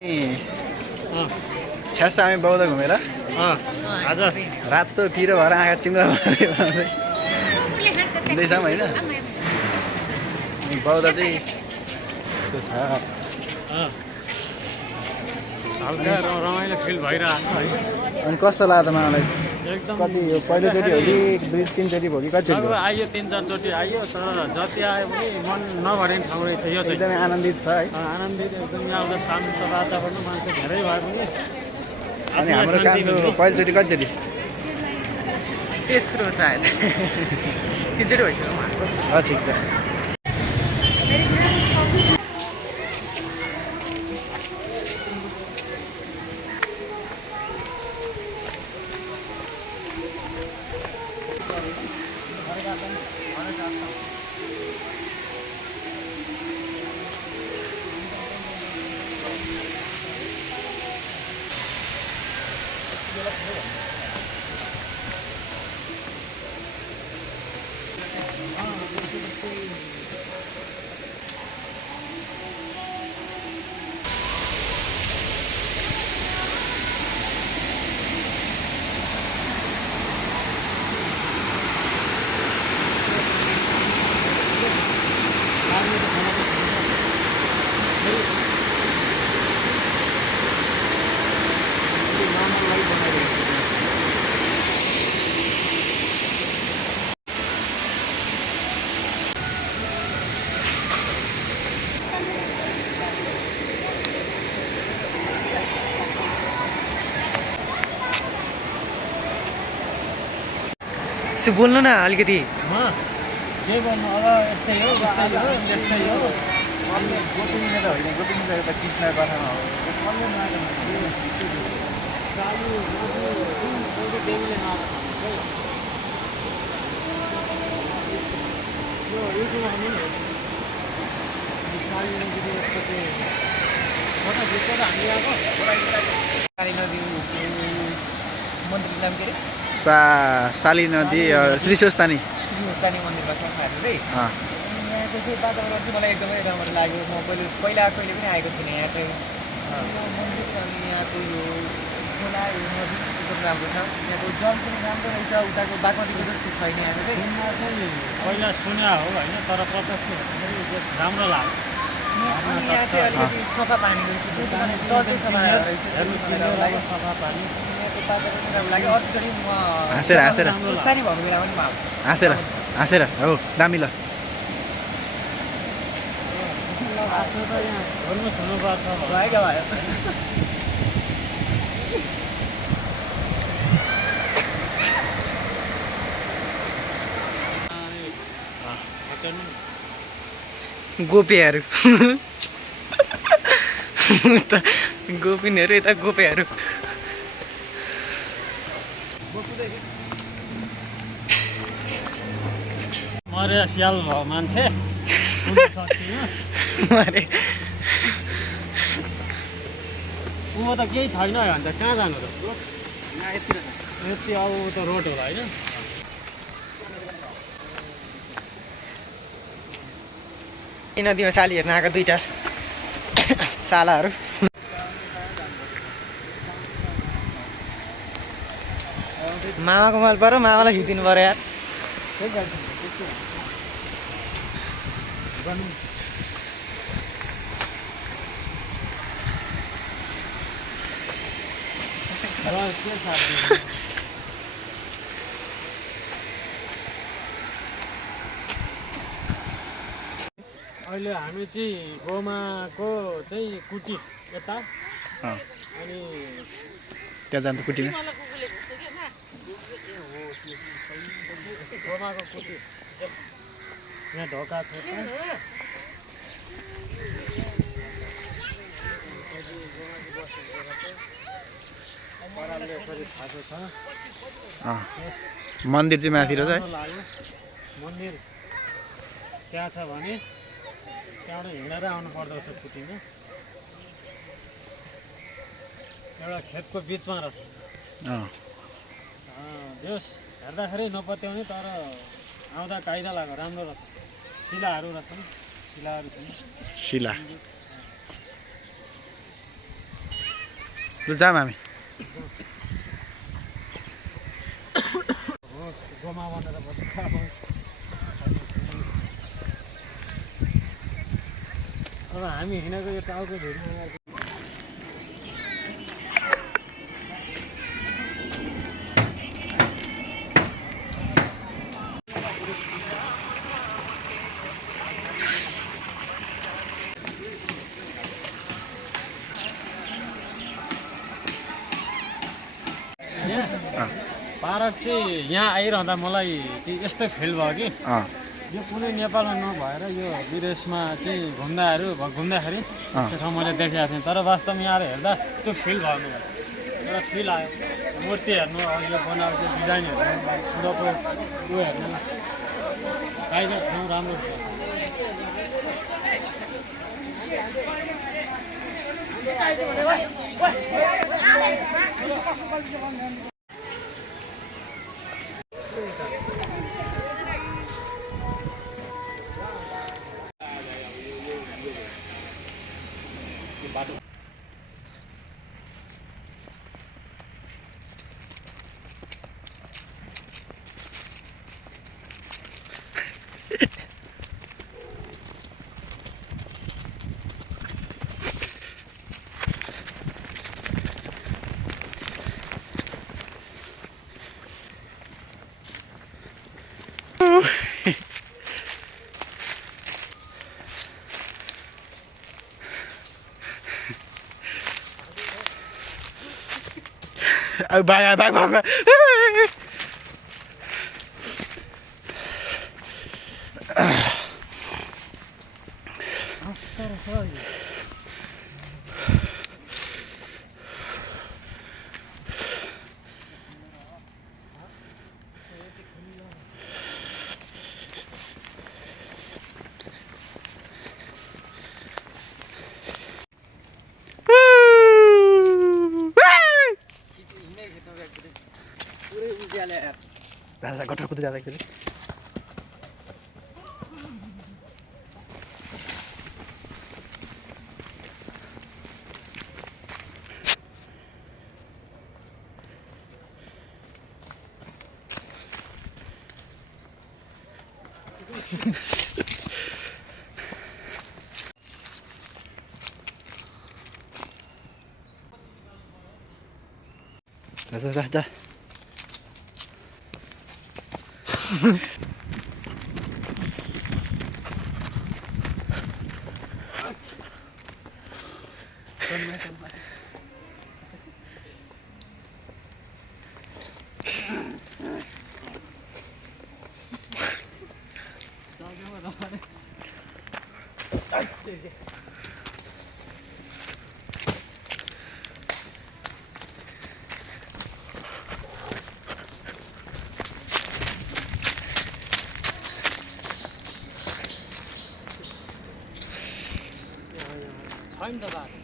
छ्यास हामी बौद्ध घुमेर आज रातो पिरो भएर आँखा चिङ्गो हुँदैछौँ होइन। बौद्ध चाहिँ यस्तो छ। हल्का रमाइलो फिल भइरहेको छ है। अनि कस्तो लाग्यो मलाई एकदम कति यो पहिलोचोटि हो कि दुई तिनचोटि भयो कि कतिचोटि भयो? आइयो 3-4 चोटि आइयो, तर जति आयो पनि मन नभरिने ठाउँ रहेछ यो चाहिँ। एकदमै आनन्दित छ है। आनन्दित एकदम यहाँ शान्त वातावरण, मान्छे धेरै भए पनि। अनि हाम्रो कान्छो पहिलोचोटि कतिचोटि? तेस्रो सायद तिनचोटि भइसक्यो उहाँको। ठिक छ। बोल्नु न अलिकति। के गर्नु अब, यस्तै हो यस्तै हो यस्तै हो। गोपिनीले त होइन, गोपिनीले त कृष्ण कथामा हो। मन्दिरको नाम के अरे? साली नदी श्री स्वस्थानी श्रीस्तानी मन्दिरमा छ खाएर यहाँ चाहिँ वातावरण चाहिँ मलाई एकदमै राम्रो लाग्यो। म पहिला कहिले पनि आएको थिइनँ यहाँ चाहिँ। मन्दिर अनि यहाँको यो खोला यो नदी एकदम राम्रो छ। यहाँको जल पनि राम्रो रहेछ, उताको बागमतीको जस्तो छैन यहाँ चाहिँ। पहिला सुन्या हो होइन, तर प्रत्यक्ष राम्रो लाग्यो। अनि यहाँ चाहिँ अलिकति सफा पानी रहेछ, जल चाहिँ सफा रहेछ, सफा पानी। यहाँको वातावरण राम्रो लाग्यो। अर्कोचोटि म हाँसेर स्वस्थानी भएको बेला पनि म आउँछु। हाँसेर हो दामी ल। आफ्नो त यहाँ हेर्नुहोस् हुनुपर्छ भयो भयो। गोपेहरू गोपिनीहरू यता गोपेहरू। मरे स्याल भयो मान्छे अरे ऊ त केही छैन भने त कहाँ जानु त? यति अब त रोड होला होइन। नदीमा साली हेर्न आएको दुईवटा सालाहरू। मामाको मोबाइल पऱ्यो, मामालाई खिचिदिनु पऱ्यो यार। अहिले हामी चाहिँ गोमाको चाहिँ कुटी यता, अनि त्यहाँ जान्छ कुटीमा। गोमाको कुटी यहाँ ढोका छ। मन्दिर चाहिँ माथि रहेछ है। मन्दिर त्यहाँ छ भने त्यहाँबाट हिँडेर आउनु पर्दो रहेछ कुटीमा। एउटा खेतको बिचमा रहेछ। जोस् हेर्दाखेरि नपत्याउने, तर आउँदा काइदा लाग्यो, राम्रो रहेछ। शिलाहरू रहेछन्, शिलाहरू छन्। शिला लु जाम हामी जमा भनेर अब हामी हिँडेको यो टाउको भेरी पारक चाहिँ यहाँ आइरहँदा मलाई चाहिँ यस्तो फिल भयो कि यो कुनै नेपालमा नभएर यो विदेशमा चाहिँ घुम्दाखेरि त्यो ठाउँ मैले देखेको थिएँ तर वास्तवमा यहाँ आएर हेर्दा त्यो फिल भयो मलाई एउटा फिल आयो मूर्ति हेर्नु अब यो बनाएको डिजाइन हेर्नु उनीहरूको उयो हेर्नु बाहिर ठाउँ राम्रो बाग दादा गटर कुद्दै जाँदाखेरि जा छैन त बाटो